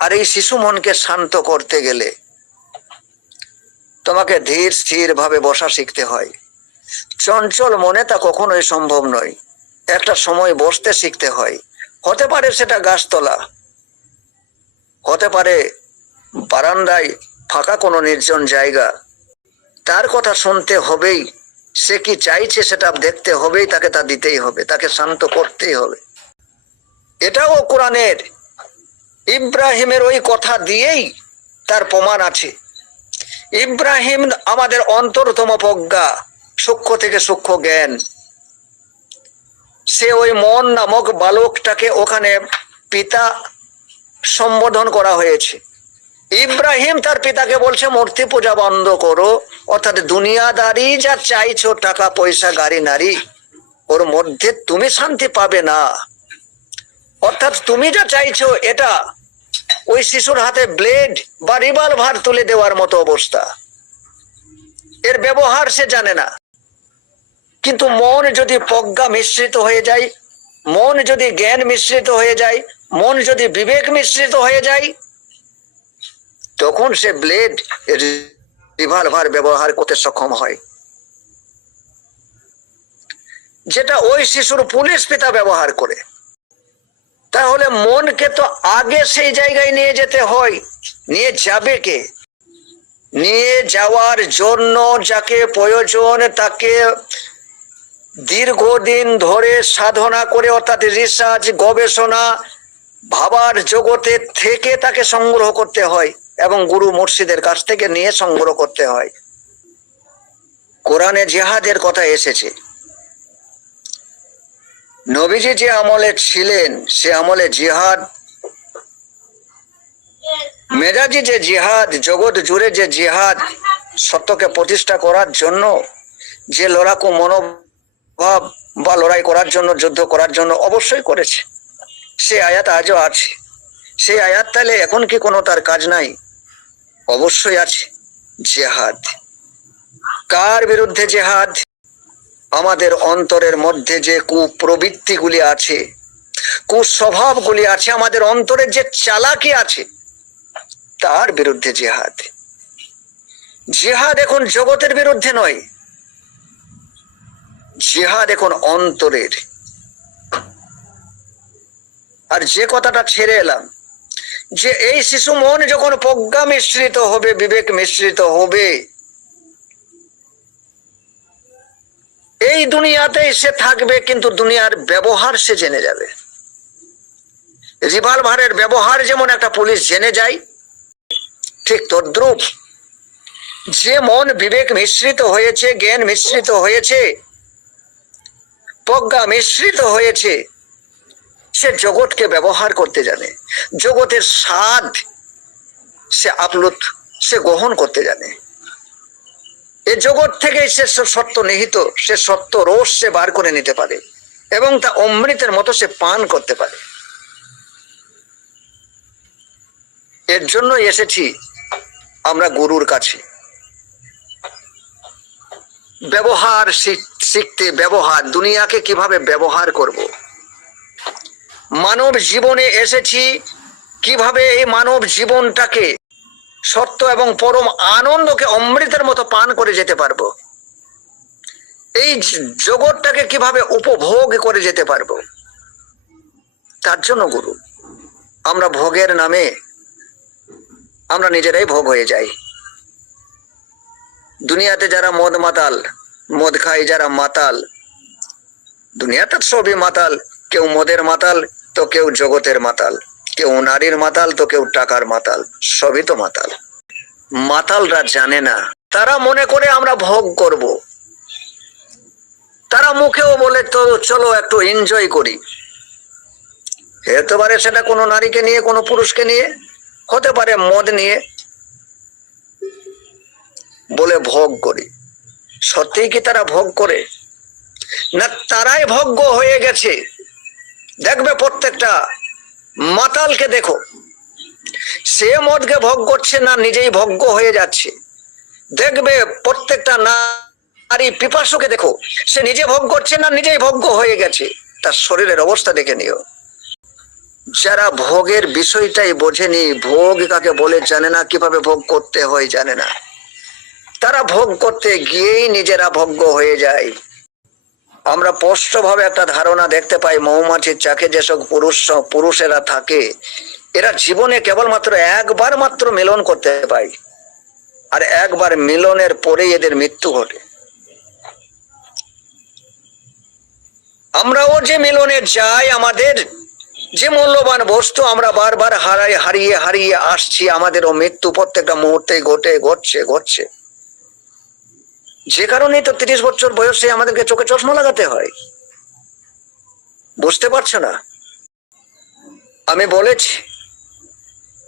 আর এই শিশু মনকে শান্ত করতে গেলে তোমাকে ধীর স্থির ভাবে বসা শিখতে হয়। চঞ্চল মনে তা কখনোই সম্ভব নয়। একটা সময় বসতে শিখতে হয়। হতে পারে সেটা গাছতলা। হতে পারে বারান্দায় ফাঁকা কোনো নির্জন জায়গা। তার কথা শুনতে হবেই। সে কি চাইছে সেটা দেখতে হবেই, তাকে তা দিতেই হবে, তাকে শান্ত করতেই হবে। এটাও কোরআনের। ইব্রাহিমের ওই কথা দিয়েই তার প্রমাণ আছে। ইব্রাহিম আমাদের অন্তরতম প্রজ্ঞা, সূক্ষ্ম থেকে সূক্ষ্ম জ্ঞান। সে ওই মন নামক বালকটাকে ওখানে পিতা সম্বোধন করা হয়েছে। ইব্রাহিম তার পিতাকে বলছে, মূর্তি পূজা বন্ধ করো অর্থাৎ দুনিয়াদারি যা চাইছো টাকা পয়সা গাড়ি, নারী, ওর মধ্যে তুমি শান্তি পাবে না। অর্থাৎ তুমি যা চাইছো, এটা ওই শিশুর হাতে ব্লেড বা রিভলভার তুলে দেওয়ার মতো অবস্থা। এর ব্যবহার সে জানে না। কিন্তু মন যদি প্রজ্ঞা মিশ্রিত হয়ে যায়, মন যদি জ্ঞান মিশ্রিত হয়ে যায়, মন যদি বিবেক মিশ্রিত হয়ে যায়, তখন সে ব্লেড রিভলভার ব্যবহার করতে সক্ষম হয়। যেটা ওই শিশুর পুলিশ পিতা ব্যবহার করে। তাহলে মনকে তো আগে সেই জায়গায় নিয়ে যেতে হয়। নিয়ে যাবে কে? নিয়ে যাওয়ার জন্য যাকে প্রয়োজন তাকে দীর্ঘদিন ধরে সাধনা করে অর্থাৎ রিসার্চ, গবেষণা, ভাবার জগতে থেকে তাকে সংগ্রহ করতে হয়। এবং গুরু মুর্শিদের কাছ থেকে নিয়ে সংগ্রহ করতে হয়। কোরআনে জেহাদের কথা এসেছে। নবীজি যে আমলে ছিলেন, সে আমলে জিহাদ, মেজাজি যে জিহাদ, জগৎ জুড়ে যে জিহাদ, সত্যকে প্রতিষ্ঠা করার জন্য, যে লড়াকু মনোভাব বা লড়াই করার জন্য, যুদ্ধ করার জন্য অবশ্যই করেছে। সে আয়াত আজও আছে। সেই আয়াত তাহলে এখন কি কোনো তার কাজ নাই? অবশ্যই আছে জেহাদ। কার বিরুদ্ধে জেহাদ? আমাদের অন্তরের মধ্যে যে কুপ্রবৃত্তিগুলি আছে, কুস্বভাবগুলি আছে, আমাদের অন্তরের যে চালাকি আছে, তার বিরুদ্ধে জেহাদ। জেহাদ এখন জগতের বিরুদ্ধে নয়। জেহাদ এখন অন্তরের। আর যে কথাটা ছেড়ে এলাম যে এই শিশু মন যখন প্রজ্ঞা মিশ্রিত হবে, বিবেক মিশ্রিত হবে। এই দুনিয়াতে সে থাকবে, কিন্তু দুনিয়ার ব্যবহার সে জেনে যাবে। রিভলভারের ব্যবহার যেমন একটা পুলিশ জেনে যায়, ঠিক তদ্রুপ। যে মন বিবেক মিশ্রিত হয়েছে, জ্ঞান মিশ্রিত হয়েছে, প্রজ্ঞা মিশ্রিত হয়েছে সে জগৎকে ব্যবহার করতে জানে। জগতের স্বাদ সে আপলোড সে গ্রহণ করতে জানে। এ জগৎ থেকে সে সত্য নিহিত, সে সত্য রস সে বার করে নিতে পারে এবং তা অমৃতের মতো সে পান করতে পারে। এর জন্য এসেছি আমরা গুরুর কাছে। ব্যবহার শিখতে, ব্যবহার, দুনিয়াকে কীভাবে ব্যবহার করব? মানব জীবনে এসেছি, কীভাবে এই মানব জীবনটাকে সত্য এবং পরম আনন্দকে অমৃতের মতো পান করে যেতে পারব? এই জগৎটাকে কীভাবে উপভোগ করে যেতে পারব? তার জন্য গুরু, আমরা ভোগের নামে আমরা নিজেরাই ভোগ হয়ে যাই। দুনিয়াতে যারা মদ মাতাল, মদ খায় যারা মাতাল, দুনিয়াতে সবই মাতাল, কেউ মদের মাতাল তো কেউ জগতের মাতাল, কেউ নারীর মাতাল, তো কেউ টাকার মাতাল, সবই তো মাতাল। মাতালরা জানে না, তারা মনে করে আমরা ভোগ করব। তারা মুখেও বলে, তো চলো একটু এনজয় করি। হতে পারে সেটা কোনো নারীকে নিয়ে, কোনো পুরুষকে নিয়ে, হতে পারে মদ নিয়ে বলে ভোগ করি। সত্যিই কি তারা ভোগ করে? না, তারাই ভোগ্য হয়ে গেছে। দেখবে প্রত্যেকটা মাতালকে দেখো। সে মদকে ভোগ করছে না নিজেই ভোগ্য হয়ে যাচ্ছে। দেখবে প্রত্যেকটা না আর এই পিপাসুকে দেখো, সে নিজে ভোগ করছে না নিজেই ভোগ্য হয়ে গেছে। তার শরীরের অবস্থা দেখে নিও। যারা ভোগের বিষয়টাই বোঝেনি, ভোগ কাকে বলে জানে না, কীভাবে ভোগ করতে হয় জানে না। তারা ভোগ করতে গিয়েই নিজেরা ভোগ্য হয়ে যায়। আমরা স্পষ্টভাবে একটা ধারণা দেখতে পাই, মৌমাছির চাকে যেসব পুরুষ, পুরুষেরা থাকে, এরা জীবনে কেবলমাত্র একবার মাত্র মিলন করতে পায়। আর একবার মিলনের পরেই এদের মৃত্যু ঘটে। আমরাও যে মিলনে যাই, আমাদের যে মূল্যবান বস্তু আমরা বারবার হারাই, হারিয়ে হারিয়ে আসছি, আমাদেরও মৃত্যু প্রত্যেকটা মুহূর্তে ঘটে, ঘটছে ঘটছে। যে কারণেই তো তিরিশ বছর বয়সে আমাদেরকে চোখে চশমা লাগাতে হয়। বুঝতে পারছ না? আমি বলেছি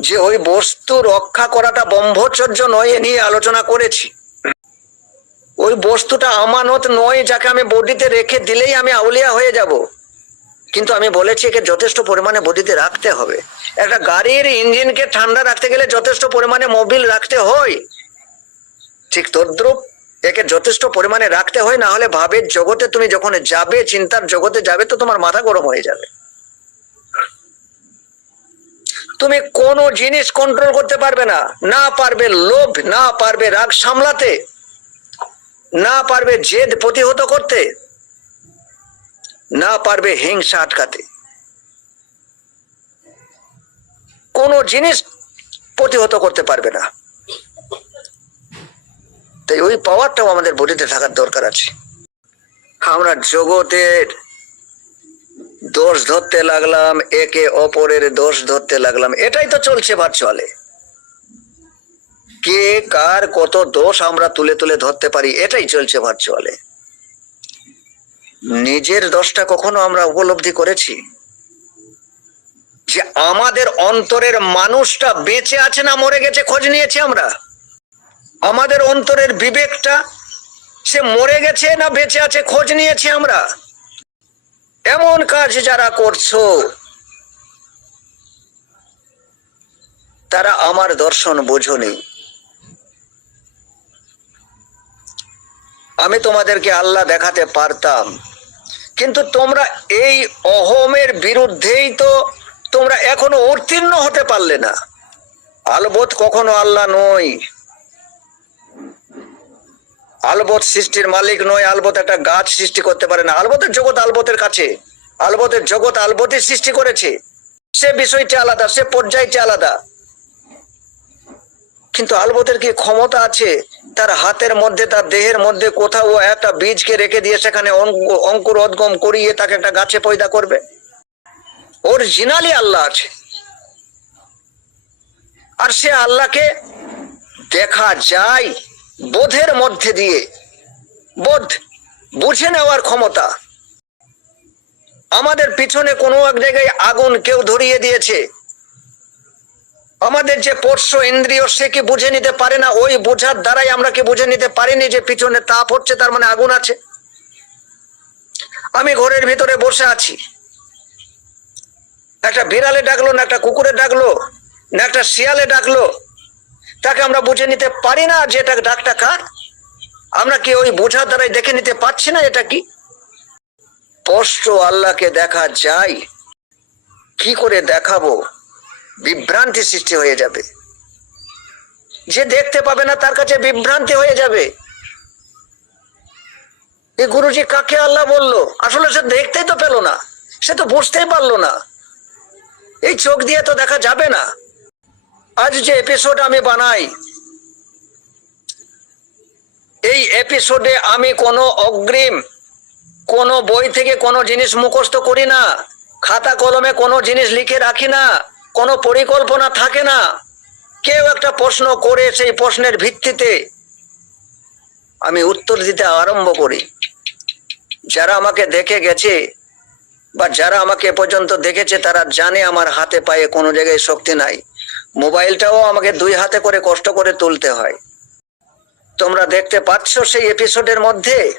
যে ওই বস্তু রক্ষা করাটা ব্রহ্মচর্য নয়, এ নিয়ে আলোচনা করেছি। ওই বস্তুটা আমানত নয়, যাকে আমি বডিতে রেখে দিলেই আমি আউলিয়া হয়ে যাব। কিন্তু আমি বলেছি একে যথেষ্ট পরিমাণে বডিতে রাখতে হবে। একটা গাড়ির ইঞ্জিনকে ঠান্ডা রাখতে গেলে যথেষ্ট পরিমাণে মোবিল রাখতে হয়। ঠিক তদ্রুপ একে যথেষ্ট পরিমাণে রাখতে হয়, না হলে ভাবের জগতে তুমি যখন যাবে, চিন্তার জগতে যাবে, তো তোমার মাথা গরম হয়ে যাবে। তুমি কোনো জিনিস কন্ট্রোল করতে পারবে না। না পারবে লোভ, না পারবে রাগ সামলাতে, না পারবে জেদ প্রতিহত করতে, না পারবে হিংসা আটকাতে। কোনো জিনিস প্রতিহত করতে পারবে না। তাই ওই পাওয়ারটাও আমাদের বডিতে থাকার দরকার আছে। আমরা জগতের দোষ ধরতে লাগলাম, একে অপরের দোষ ধরতে লাগলাম। এটাই তো চলছে ভার্চুয়ালে কে কার কত দোষ আমরা তুলে তুলে ধরতে পারি, এটাই চলছে ভার্চুয়ালে নিজের দোষটা কখনো আমরা উপলব্ধি করেছি? যে আমাদের অন্তরের মানুষটা বেঁচে আছে না মরে গেছে খোঁজ নিয়েছি আমরা? আমাদের অন্তরের বিবেকটা, সে মরে গেছে না বেঁচে আছে, খোঁজ নিয়েছি আমরা। এমন কাজ যারা করছ, তারা আমার দর্শন বোঝনি। আমি তোমাদেরকে আল্লাহ দেখাতে পারতাম, কিন্তু তোমরা এই অহমের বিরুদ্ধেই তো তোমরা এখনও উত্তীর্ণ হতে পারলে না। আলবোধ কখনো আল্লাহ নয় আলবত সৃষ্টির মালিক নয় আলবত একটা গাছ সৃষ্টি করতে পারে না। আলবতের জগৎ আলবতের কাছে। আলবতের জগৎ আলবতের সৃষ্টি করেছে। সে বিষয়টি আলাদা, সে পর্যায়টি আলাদা। কিন্তু আলবতের কি ক্ষমতা আছে? তার হাতের মধ্যে, তার দেহের মধ্যে কোথাও একটা বীজকে রেখে দিয়ে সেখানে অঙ্ক- অঙ্কুর অদ্গম করিয়ে তাকে একটা গাছে পয়দা করবে? অরিজিনালি আল্লাহ আছে। আর সে আল্লাহকে দেখা যায় বোধের মধ্যে দিয়ে। বোধ, বুঝে নেওয়ার ক্ষমতা। আমাদের পিছনে কোনো এক জায়গায় আগুন কেউ ধরিয়ে দিয়েছে। আমাদের যে পোষ্য ইন্দ্রিয়, সে কি বুঝে নিতে পারে না? ওই বোঝার দ্বারাই আমরা কি বুঝে নিতে পারিনি যে পিছনে তাপ হচ্ছে, তার মানে আগুন আছে? আমি ঘরের ভিতরে বসে আছি। একটা বিড়ালে ডাকলো, না একটা কুকুরে ডাকলো, না একটা শিয়ালে ডাকলো তাকে আমরা বুঝে নিতে পারি না যে এটা ডাকটা কার। আমরা কি ওই বোঝার দ্বারাই দেখে নিতে পারছি না এটা কি? স্পষ্ট আল্লাহকে দেখা যায়। কি করে দেখাবো? বিভ্রান্তি সৃষ্টি হয়ে যাবে। যে দেখতে পাবে না তার কাছে বিভ্রান্তি হয়ে যাবে। এই গুরুজি কাকে আল্লাহ বলল? আসলে সে দেখতেই তো পেল না। সে তো বুঝতেই পারল না। এই চোখ দিয়ে তো দেখা যাবে না। আজ যে এপিসোড আমি বানাই, এই এপিসোডে আমি কোনো অগ্রিম, কোনো বই থেকে কোনো জিনিস মুখস্থ করি না, খাতা কলমে কোনো জিনিস লিখে রাখি না, কোনো পরিকল্পনা থাকে না। কেউ একটা প্রশ্ন করে সেই প্রশ্নের ভিত্তিতে আমি উত্তর দিতে আরম্ভ করি। যারা আমাকে দেখে গেছে বা যারা আমাকে পর্যন্ত দেখেছে তারা জানে আমার হাতে পায়ে কোনো জায়গায় শক্তি নাই। মোবাইলটাও আমাকে দুই হাতে করে কষ্ট করে তুলতে হয়। তোমরা দেখতে পাচ্ছ সেই এপিসোডের মধ্যে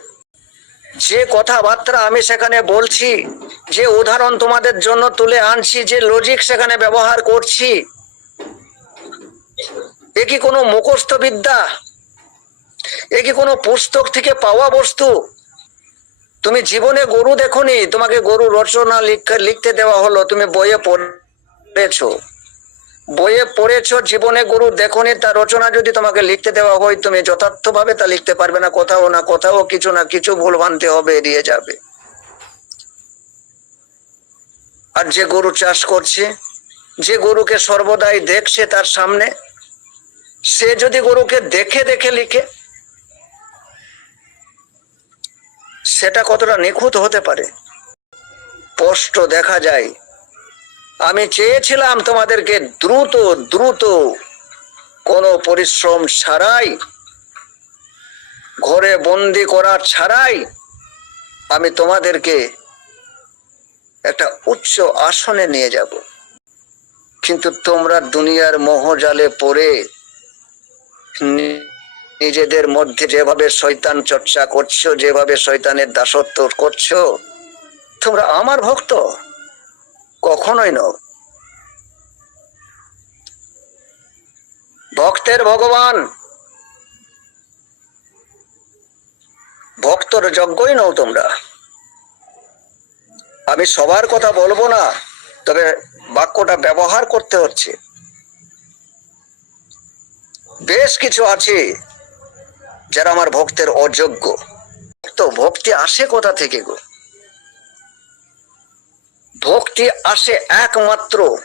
যে কথাবার্তা আমি সেখানে বলছি, যে উদাহরণ তোমাদের জন্য তুলে আনছি, যে লজিক সেখানে ব্যবহার করছি, এ কি কোনো মুখস্থ বিদ্যা? এ কি কোনো পুস্তক থেকে পাওয়া বস্তু? তুমি জীবনে গরু দেখোনি? তোমাকে গরু রচনা লিখ- লিখতে দেওয়া হলো, তুমি বইয়ে পড়েছো। বইয়ে পড়েছো, জীবনে গরু দেখোনি তার রচনা যদি তোমাকে লিখতে দেওয়া হয়, তুমি যথার্থভাবে তা লিখতে পারবে না, কোথাও না কোথাও কিছু না কিছু ভুল ভানতে হবে, এড়িয়ে যাবে। আর যে গরু চাষ করছে, যে গরুকে সর্বদাই দেখছে তার সামনে, সে যদি গরুকে দেখে দেখে লিখে, সেটা কতটা নিখুঁত হতে পারে? স্পষ্ট দেখা যায় আমি চেয়েছিলাম তোমাদেরকে দ্রুত দ্রুত কোনো পরিশ্রম ছাড়াই, ঘরে বন্দি করা ছাড়াই আমি তোমাদেরকে একটা উচ্চ আসনে নিয়ে যাব। কিন্তু তোমরা দুনিয়ার মোহজালে পড়ে নিজেদের মধ্যে যেভাবে শয়তান চর্চা করছ, যেভাবে শয়তানের দাসত্ব করছ, তোমরা আমার ভক্ত। কখনোই নও। ভক্তের ভগবান। ভক্তর যজ্ঞই নও তোমরা। আমি সবার কথা বলব না, তবে বাক্যটা ব্যবহার করতে হচ্ছে। বেশ কিছু আছে যারা আমার ভক্তের অযোগ্য। তো ভক্তি আসে কোথা থেকে গো? ভক্তি আসে একমাত্র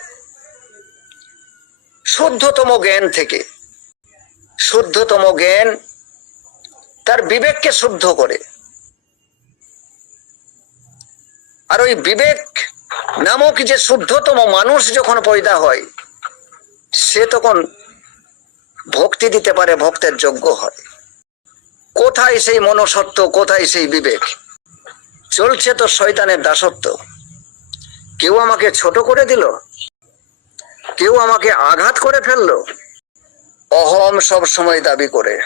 শুদ্ধতম জ্ঞান থেকে। শুদ্ধতম জ্ঞান তার বিবেককে শুদ্ধ করে। আর ওই বিবেক নামক যে শুদ্ধতম মানুষ যখন পয়দা হয়, সে তখন ভক্তি দিতে পারে, ভক্তের যোগ্য হয়। কোথায় সেই মনসত্ব কোথায় সেই বিবেক? চলছে তো শয়তানের দাসত্ব। কেউ আমাকে ছোট করে দিল? কেউ আমাকে আঘাত করে ফেলল? অহম সব সময় দাবি করে।